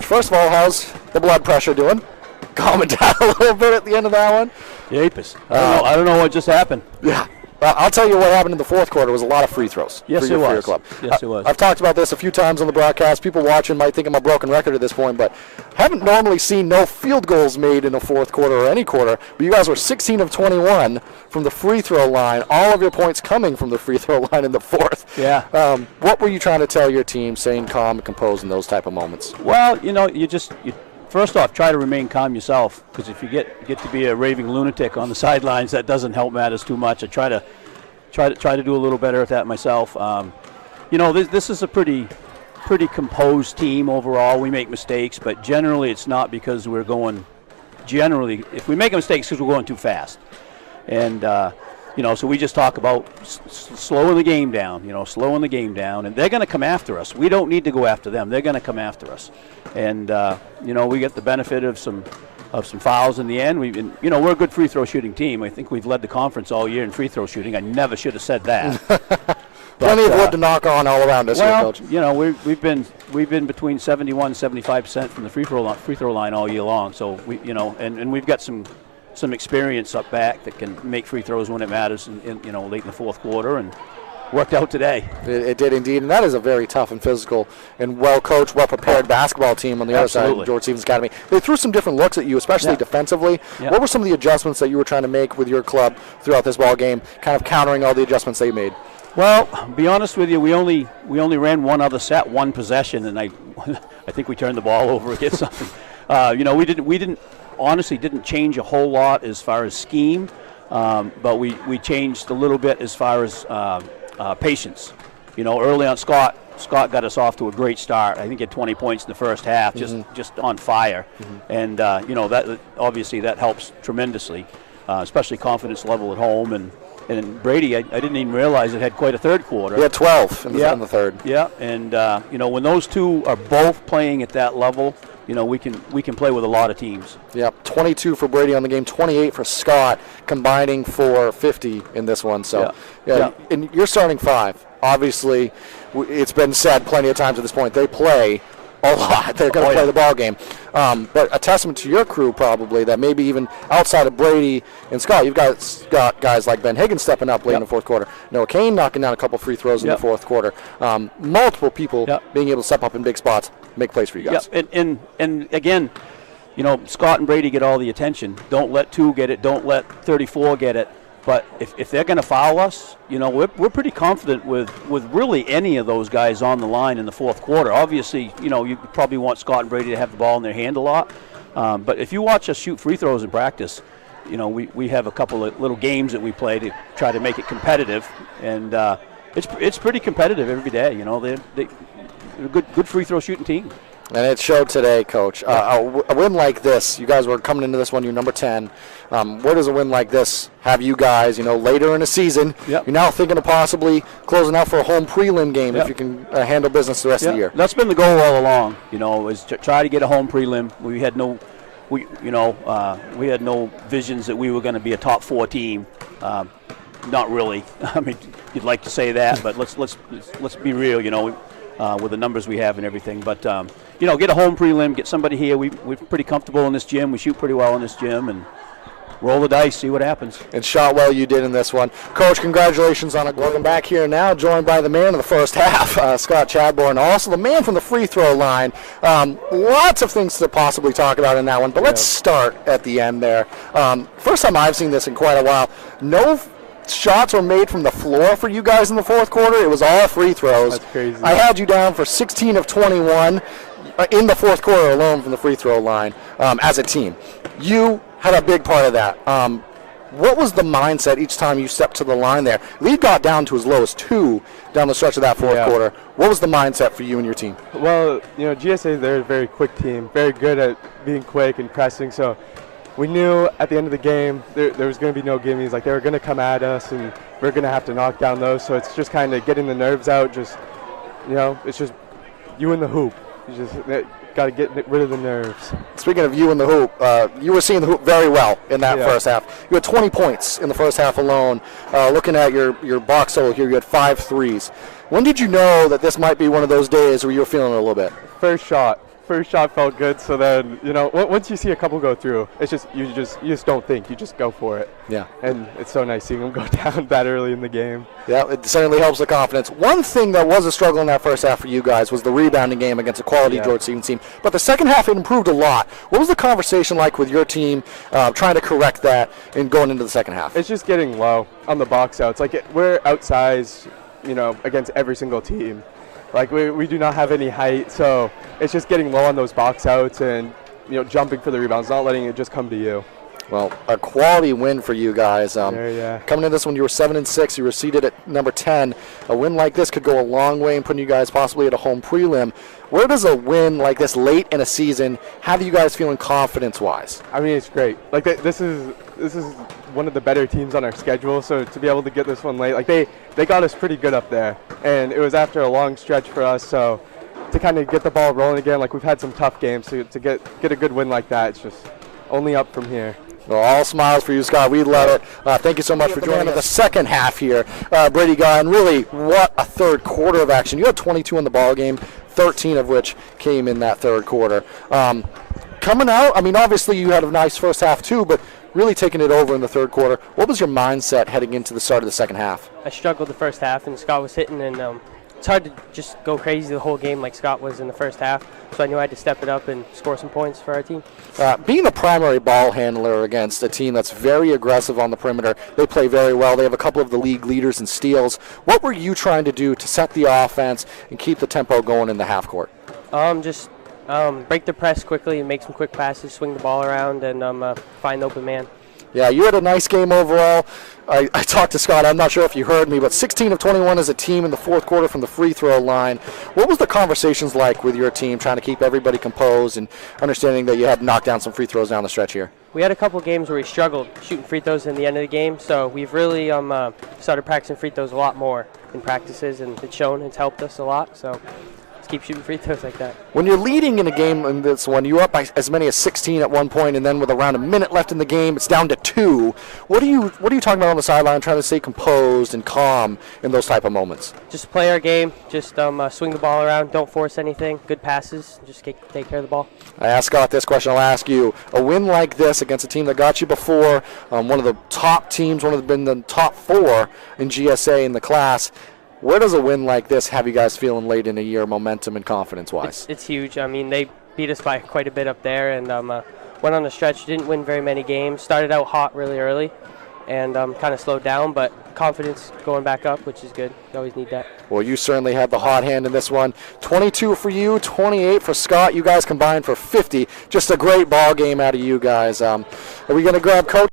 Coach, first of all, how's the blood pressure doing? Calming down a little bit at the end of that one? Yapus. I don't know what just happened. Yeah. I'll tell you what happened in the fourth quarter was a lot of free throws. Yes, for your club. Yes, it was. I've talked about this a few times on the broadcast. People watching might think I'm a broken record at this point, but haven't normally seen no field goals made in the fourth quarter or any quarter. But you guys were 16 of 21 from the free throw line. All of your points coming from the free throw line in the fourth. Yeah. What were you trying to tell your team, staying calm and composed in those type of moments? Well, you first off, try to remain calm yourself, because if you get to be a raving lunatic on the sidelines, that doesn't help matters too much. I try to do a little better at that myself. This is a pretty composed team overall. We make mistakes, but generally it's not because we're going. Generally, if we make mistakes, because we're going too fast, and so we just talk about slowing the game down. Slowing the game down, and they're going to come after us. We don't need to go after them. They're going to come after us, and we get the benefit of some fouls in the end. We're a good free throw shooting team. I think we've led the conference all year in free throw shooting. I never should have said that. Plenty of wood to knock on all around us here, Coach. We've been between 71 and 75% from the free throw line all year long. So and we've got some experience up back that can make free throws when it matters. Late in the fourth quarter, and worked out today. It did indeed, and that is a very tough and physical and well-coached, well-prepared basketball team on the other side of George Stevens Academy. They threw some different looks at you, especially defensively. Yeah. What were some of the adjustments that you were trying to make with your club throughout this ball game, kind of countering all the adjustments they made? Well, be honest with you, we only ran one other set, one possession, and I think we turned the ball over against something. We didn't change a whole lot as far as scheme, but we changed a little bit as far as patience. Early on, Scott got us off to a great start. I think he had 20 points in the first half, just on fire. And that obviously that helps tremendously, especially confidence level at home. And Brady, I didn't even realize it had quite a third quarter. He had 12 in the third. Yeah, and when those two are both playing at that level, we can play with a lot of teams. Yep, 22 for Brady on the game, 28 for Scott, combining for 50 in this one. So, and you're starting five. Obviously, it's been said plenty of times at this point, they play a lot. They're going to play the ball game. But a testament to your crew probably that maybe even outside of Brady and Scott, you've got guys like Ben Higgins stepping up late in the fourth quarter. Noah Kane knocking down a couple free throws in the fourth quarter. Multiple people being able to step up in big spots, make plays for you guys. And again, Scott and Brady get all the attention. Don't let 2 get it. Don't let 34 get it. But if they're going to foul us, we're pretty confident with really any of those guys on the line in the fourth quarter. Obviously, you probably want Scott and Brady to have the ball in their hand a lot. But if you watch us shoot free throws in practice, we have a couple of little games that we play to try to make it competitive. And it's pretty competitive every day. They're a good free throw shooting team. And it showed today, Coach. A win like this, you guys were coming into this one, you're number 10. Where does a win like this have you guys, later in the season? You're now thinking of possibly closing out for a home prelim game if you can handle business the rest of the year. That's been the goal all along, is to try to get a home prelim. We had no visions that we were going to be a top 4 team. Not really. I mean, you'd like to say that, but let's be real, with the numbers we have and everything. But, get a home prelim, get somebody here. We're pretty comfortable in this gym. We shoot pretty well in this gym, and roll the dice, see what happens. And shot well you did in this one. Coach, congratulations on it. Welcome back here now, joined by the man of the first half, Scott Chadbourne, also the man from the free throw line. Lots of things to possibly talk about in that one, but let's start at the end there. First time I've seen this in quite a while. No shots were made from the floor for you guys in the fourth quarter. It was all free throws. That's crazy. I had you down for 16 of 21 in the fourth quarter alone from the free throw line as a team. You had a big part of that. What was the mindset each time you stepped to the line there? Lead got down to as low as 2 down the stretch of that fourth quarter. What was the mindset for you and your team? Well, GSA, they're a very quick team, very good at being quick and pressing. So we knew at the end of the game there was going to be no gimmies. Like, they were going to come at us, and we're going to have to knock down those. So it's just kind of getting the nerves out. Just, it's just you in the hoop. You just got to get rid of the nerves. Speaking of you in the hoop, you were seeing the hoop very well in that first half. You had 20 points in the first half alone. Looking at your box total here, you had 5 threes. When did you know that this might be one of those days where you were feeling it a little bit? First shot first shot felt good. So then, once you see a couple go through, it's just you just don't think, you just go for it. Yeah. And it's so nice seeing them go down that early in the game. Yeah, it certainly helps the confidence. One thing that was a struggle in that first half for you guys was the rebounding game against a quality George Stevens team. But the second half, it improved a lot. What was the conversation like with your team trying to correct that and going into the second half? It's just getting low on the box outs. Like, we're outsized, against every single team. Like, we do not have any height, so it's just getting low on those box outs and, jumping for the rebounds, not letting it just come to you. Well, a quality win for you guys. Yeah. Coming into this one, you were 7-6. You were seated at number 10. A win like this could go a long way in putting you guys possibly at a home prelim. Where does a win like this late in a season have you guys feeling confidence-wise? I mean, it's great. Like, this is one of the better teams on our schedule. So to be able to get this one late, like they got us pretty good up there, and it was after a long stretch for us. So to kind of get the ball rolling again, like we've had some tough games, so to get a good win like that, it's just only up from here. Well, all smiles for you, Scott. We love it. Thank you so much for joining us. The second half here, Brady Gaw, and really what a third quarter of action. You had 22 in the ball game, 13 of which came in that third quarter. Coming out, I mean, obviously you had a nice first half too, but really taking it over in the third quarter. What was your mindset heading into the start of the second half? I struggled the first half, and Scott was hitting, and it's hard to just go crazy the whole game like Scott was in the first half, so I knew I had to step it up and score some points for our team. Being the primary ball handler against a team that's very aggressive on the perimeter, they play very well. They have a couple of the league leaders in steals. What were you trying to do to set the offense and keep the tempo going in the half court? Just break the press quickly and make some quick passes, swing the ball around, and find the open man. Yeah, you had a nice game overall. I talked to Scott. I'm not sure if you heard me, but 16 of 21 as a team in the fourth quarter from the free throw line. What was the conversations like with your team, trying to keep everybody composed and understanding that you had to knock down some free throws down the stretch here? We had a couple games where we struggled shooting free throws in the end of the game, so we've really started practicing free throws a lot more in practices, and it's shown. It's helped us a lot, so keep shooting free throws like that. When you're leading in a game in this one, you're up by as many as 16 at one point, and then with around a minute left in the game, it's down to 2. What are you talking about on the sideline, trying to stay composed and calm in those type of moments? Just play our game, just swing the ball around, don't force anything, good passes, just take care of the ball. I asked Scott this question, I'll ask you. A win like this against a team that got you before, one of the top teams, been the top 4 in GSA in the class, where does a win like this have you guys feeling late in the year, momentum and confidence-wise? It's huge. I mean, they beat us by quite a bit up there, and went on a stretch, didn't win very many games, started out hot really early, and kind of slowed down, but confidence going back up, which is good. You always need that. Well, you certainly had the hot hand in this one. 22 for you, 28 for Scott. You guys combined for 50. Just a great ball game out of you guys. Are we going to grab Coach?